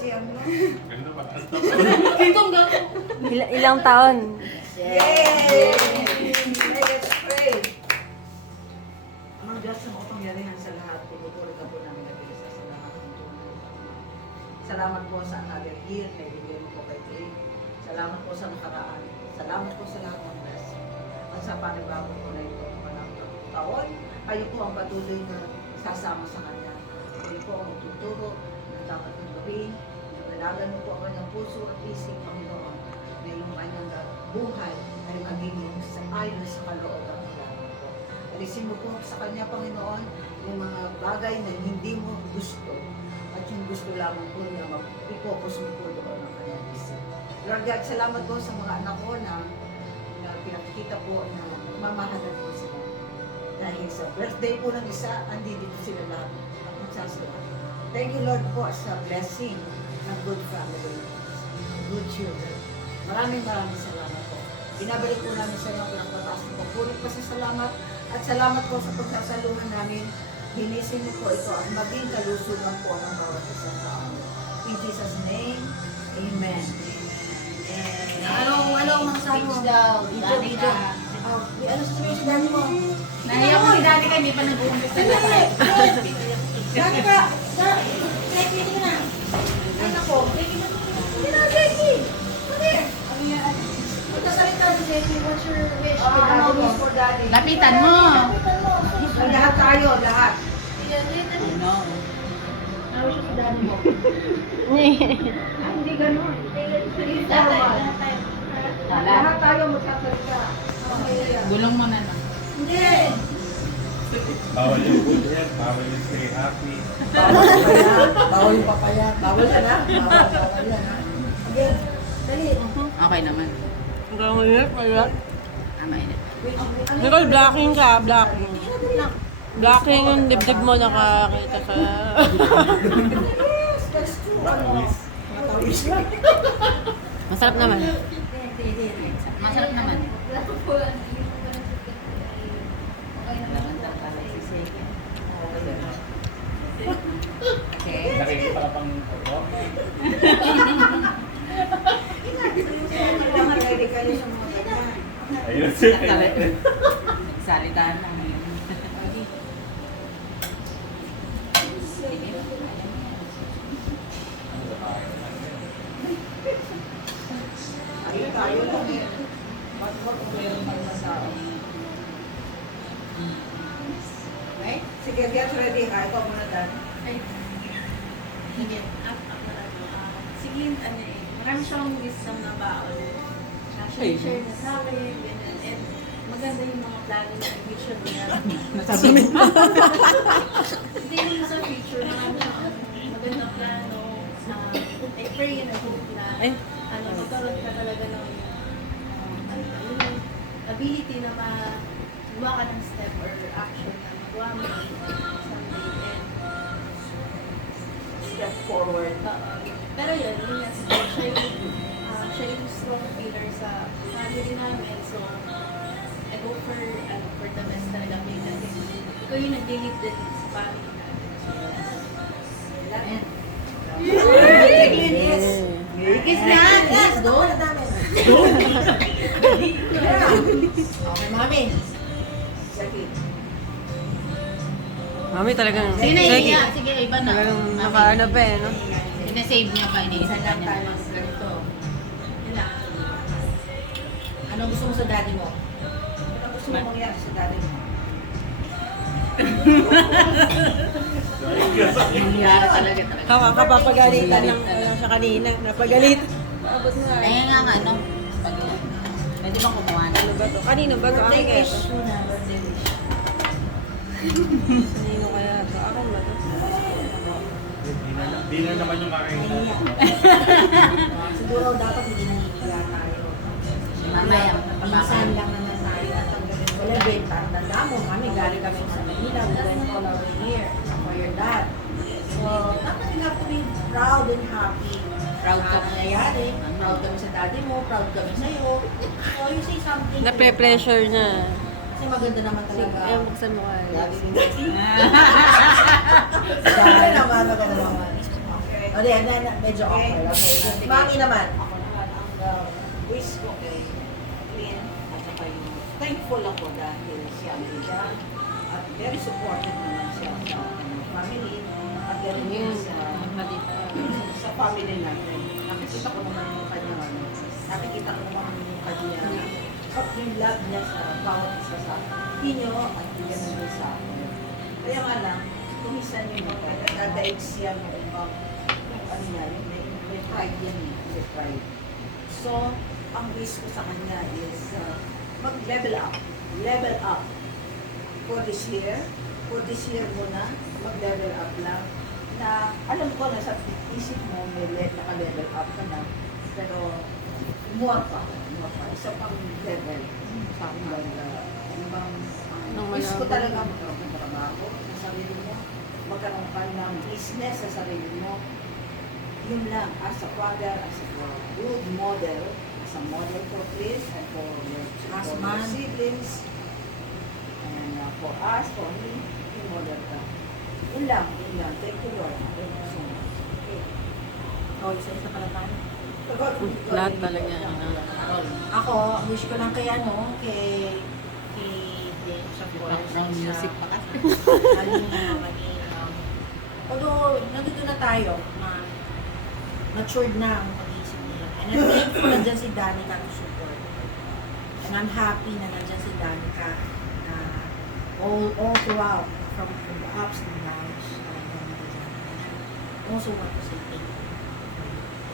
kasi ano. Ganda pa. Ilang taon? Yay! Let's pray. Amang Diyos sa makapangyarihan sa lahat, pinupuri ka po namin at isa sa lahat ng tulong. Salamat po sa another year na ibigay mo po kay Kay. Salamat po sa nakaraan. Salamat po sa lahat ng blessing. At sa panibago po na ito, panang taon, kayo po ang patuloy na sasama sa kanya. Kayo po ang tuturo ng dapat ng gawin. Nagdalagan mo po ang kanyang puso at isip, Panginoon, na yung kanyang buhay ay maging ayon sa kalooban ng Panginoon po. Alisin mo po sa kanya, Panginoon, yung mga bagay na hindi mo gusto at yung gusto lamang po niya mag-focus mo po doon ang kanyang isip. Lord God, salamat po sa mga anak ko na pinakikita po na mamahalan po sila. Dahil sa birthday po ng isa, andito po sila lahat at magsasalamat. Thank you, Lord, po sa blessing ng good family, good children. Maraming salamat po. Binabalik po namin sa inyo ang pinagpataas ng pagpulit pa sa salamat at salamat po sa pagsasalungan namin. Hinisin niyo po ito at maging kalusugan po ng bawat isa sa amin. In Jesus' name, Amen. Anong masasabi mo? Video. Ano sasabihin si daddy mo? Nahiya ko si daddy kayo, may pa nag-uumpis na Daddy ka! Daddy ka na! Ay nako! Hindi na, Jackie! Come here! Magkasalita si Jackie, what's your wish for daddy mo? For daddy? Lapitan mo. Lahat tayo, lahat. Ano? Ano siya sa daddy mo? Hindi ganun. Lahat tayo magsasalita. Gulong mo na lang. Hindi! Bawal yung good health, bawal yung stay happy. Bawal yung papaya. Bawal yan ha? Bawal yan ha? Okay, dali. Okay naman. Hanggang ngayon, wala. Tama yun. Nicole, blocking ka, blocking. Blocking yung dibdib mo nakakita sa... Yes, that's true. Ano? Matawis. Masarap naman. Masarap naman. Okay. Nakikita ka pang photo. Ready kayo sa mga ganyan. Ayun sir. Salitaan lang yun. Tayo lang eh. Ba't mo kung mayroon pang masao? Okay? Sige, get ready ha. Ikaw muna Dan. Sige, ano eh, marami siyang wisdom na baon. Share na sa akin, ganyan. And maganda yung mga plano niya, vision niya. Nasabi mo. Hindi naman sa future, marami siyang magandang plano. I pray and I hope na magkaroon ka talaga ng ability na magawa ka ng step or action na magawa mo someday. And Step forward. pero yun nga, siya yung strong pillar sa family namin. So, I go for the best talaga kay Daddy. Ikaw yung nag-lead din sa family namin. Yes. Kiss na! Kiss! Doon! Okay, mami. Sige. Mami talagang... Sige, Sige. sige, iba na. Talagang nakaano pa eh, no? Sinasave niya pa, iniisa Isa lang niya. tayo mag ganito. Yun lang. Anong gusto mo sa daddy mo? Anong gusto mo mangyari sa daddy mo? Nangyari talaga. Kapapagalitan lang sa kanina. Napagalit. Abot nga. Kaya nga nga, no? Pwede bang kumuha na? Ano ba to? Kanino ba to? Akin kaya to? Birthday wish. Kanino kaya to? Akin ba to? Dinner naman yung aking. Siguro dapat hindi nangihiya tayo. Mamaya, Minsan lang naman tayo at hanggang wala benta. Tanda mo, kami galing kami sa Manila. We went all our way here for your dad. So, dapat you have to be proud and happy. Proud ka. nangyayari. Proud kami sa daddy mo, proud kami sa'yo. So, you say something. Napre-pressure na. Kasi maganda naman talaga. Ay, buksan mo kaya. Lagi mo. Sabi naman, maganda naman. Okay. Okay. O, medyo awkward. Okay. Mami naman. Ako naman, ang wish ko kay Lynn at saka yung thankful ako dahil siya ang ida at very supportive naman siya sa kanyang family at ganoon din sa family natin. Nakikita ko naman yung kanya, nakikita ko naman yung kanya, yung love niya sa bawat isa sa inyo at ganoon din sa akin. Kaya nga lang, kumisan yung mga nagdadaig siya ng ibang ano niya, yung may pride yan eh, may pride. So, ang wish ko sa kanya is mag-level up. Level up. For this year muna, mag-level up lang. Na alam ko na sa isip mo, may naka-level up ka na. Pero, more pa. Isa pang level. Sabi mo, ano bang, wish ko talaga magkaroon ng trabaho sa sarili mo. Magkaroon ka ng business sa sarili mo. Yun lang, as a father, as a good model, as a model for Chris and for your Husband. siblings, and for us, for me, yung model ka. Yun lang. Thank you, Lord. Thank you so much. Okay. O, isa pala tayo. Lahat talaga. Ako, wish ko lang kay Background music pa kasi. Although, nandito na tayo, matured na ang pag-iisip nila. And I'm thankful nandyan si Danica to support. And I'm happy na nandyan si Danica na all throughout, from the ups and downs. I also want to say thank you.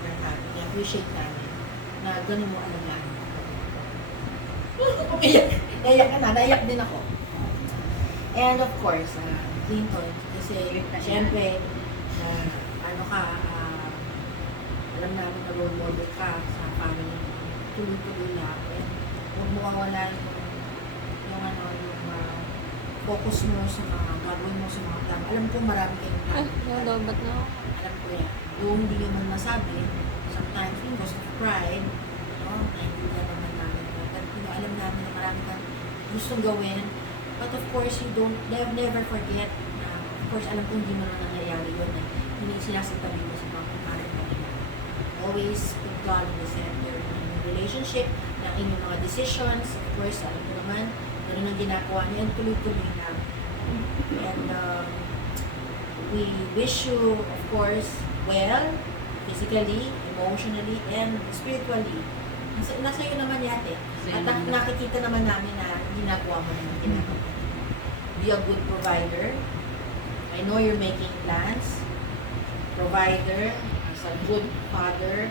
We're happy. I appreciate namin na ganun mo alagaan. Naiyak din ako. And of course, Clinton, kasi siyempre, alam namin na role model ka sa family, tuloy-tuloy lang. And huwag mo kawala yung focus mo sa mga gagawin mo sa mga plano. Alam ko marami kayong plano. Ba't na? Alam ko yan. Though hindi naman masabi, sometimes because of pride, naiintindihan naman namin. But alam namin na marami kang gustong gawin. But of course, you don't never forget na, of course, alam ko hindi naman nangyayari yun. Hindi sinasitabi mo sa mga parang kanila. Always put God in the center ng inyong relationship, ng inyong mga decisions. Of course, alam mo naman, ganun ang ginagawa niya, tuloy-tuloy na. And we wish you, of course, well, physically, emotionally, and spiritually. Nasa iyo naman yate. At nakikita naman namin na ginagawa mo na ginagawa mo. Be a good provider. I know you're making plans. Provider, as a good father,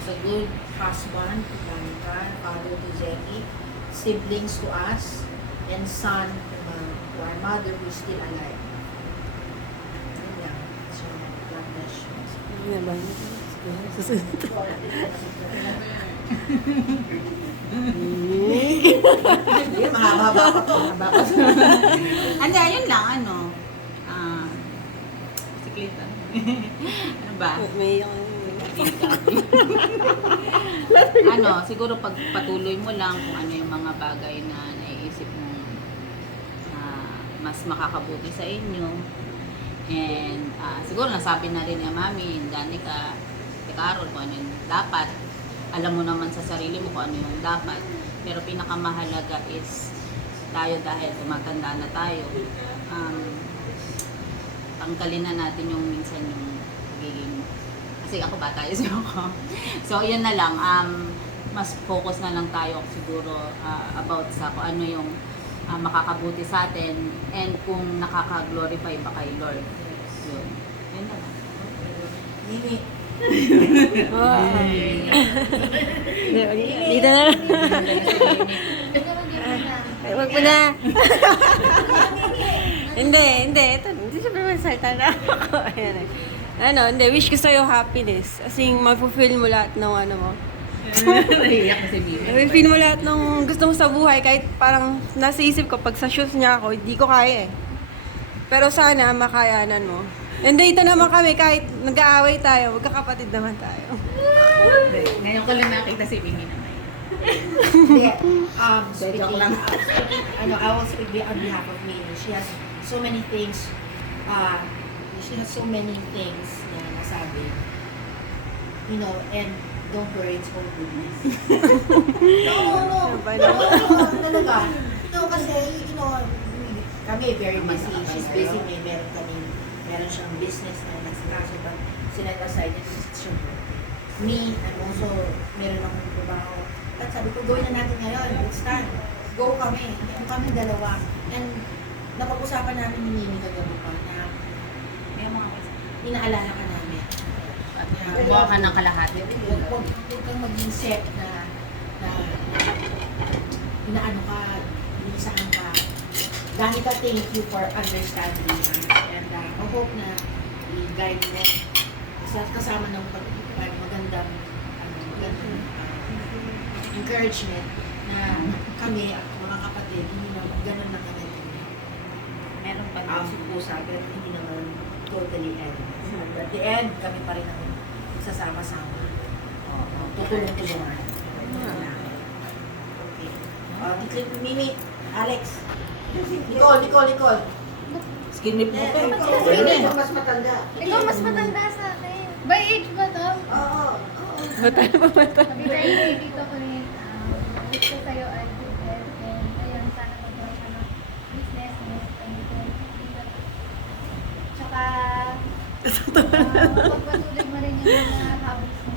as a good husband to Danica, father to Jackie, siblings to us, and son to our mother who is still alive. Yun lang. So, God bless you. Mahaba pa to. Hindi, yun lang, si Clinton. Ano ba? Siguro pagpatuloy mo lang kung ano yung mga bagay na naiisip mo mas makakabuti sa inyo. And siguro nasabi na rin ni Mami, Danica, si Carol, kung ano yung dapat. Alam mo naman sa sarili mo kung ano yung dapat. Pero pinakamahalaga is tayo dahil tumatanda na tayo. Tanggalin na natin yung minsan yung pagiging, kasi ako bata yun ako. So yun na lang, mas focus na lang tayo siguro about sa kung ano yung makakabuti sa atin and kung nakaka-glorify ba kay Lord. Yun na lang. Mimi. Dito na. Ay, wag mo na. Hindi. Hindi siya magsalita na ako. Ayan. Hindi, wish ko sa'yo happiness. As in, mag-fulfill mo lahat ng ano mo. Nahiyak na si Bibi. Fulfill mo lahat ng gusto mo sa buhay. Kahit parang nasa isip ko, pag sa shoes niya ako, hindi ko kaya eh. Pero sana, makayanan mo. And dito naman kami, kahit nag-aaway tayo, magkakapatid naman tayo. Ngayon ko lang nakita si Bibi naman. Hindi. Speaking, I will speak on behalf of Mimi. She has so many things. She has so many things na nasabi. and don't worry, it's all goodness. No. Talaga. Kasi, kami very busy. She's busy. Meron siyang business na nagsikaso. But sinet aside, it's your birthday. Me, I'm also, meron akong trabaho. At sabi ko, gawin na natin ngayon. It's time. Go kami. Kami dalawa. And napag-usapan namin ni Mimi kagabi pa na May mga inaalala ka namin. at gumawa ka ng kalahati. Huwag kang maging set na inaano ka, inisahan ka. Dahil ka, thank you for understanding us. And I hope na i-guide mo kasama ng magandang encouragement na kami at mga kapatid, hindi na ganun lang kami. Meron pa Pusa, pero hindi naman totally end. At the end, kami pa rin ang sasama-sama. Tutulong-tulungan. Okay. Mimi, Alex. Nicole. Skinny po Eh, to. Ikaw mas matanda. Ikaw mas matanda sa akin. By age ba to? Oo. Mata na mata. Happy birthday, Tito Kulit. Wish ko sa'yo ay good health and ayun, sana magawa ka ng business and tsaka magpatuloy mo rin yung mga hobbies mo.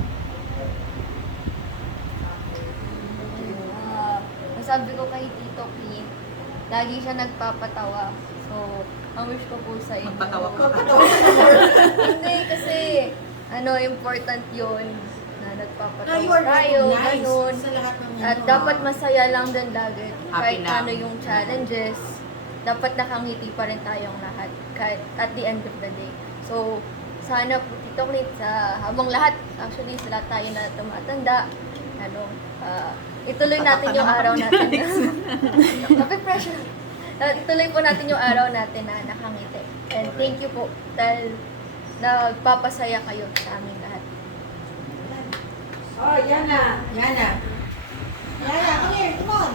Masabi ko kay Tito Clint, lagi siya nagpapatawa. So, ang wish ko po sa inyo. Magpatawa ka. Hindi, kasi important yun na No, nagpapatawa you are tayo, recognized ganun. sa lahat ng At dapat masaya lang din lagi. Happy Kahit lang. ano yung challenges, dapat nakangiti pa rin tayong lahat. Kahit at the end of the day. So, sana po Tito Clint, sa habang lahat, actually sila tayo na tumatanda, ituloy natin yung araw natin na nape-pressure. Ituloy po natin yung araw natin na nakangiti. And thank you po dahil nagpapasaya kayo sa aming lahat. Oh, yan na. Yana, come here, come on.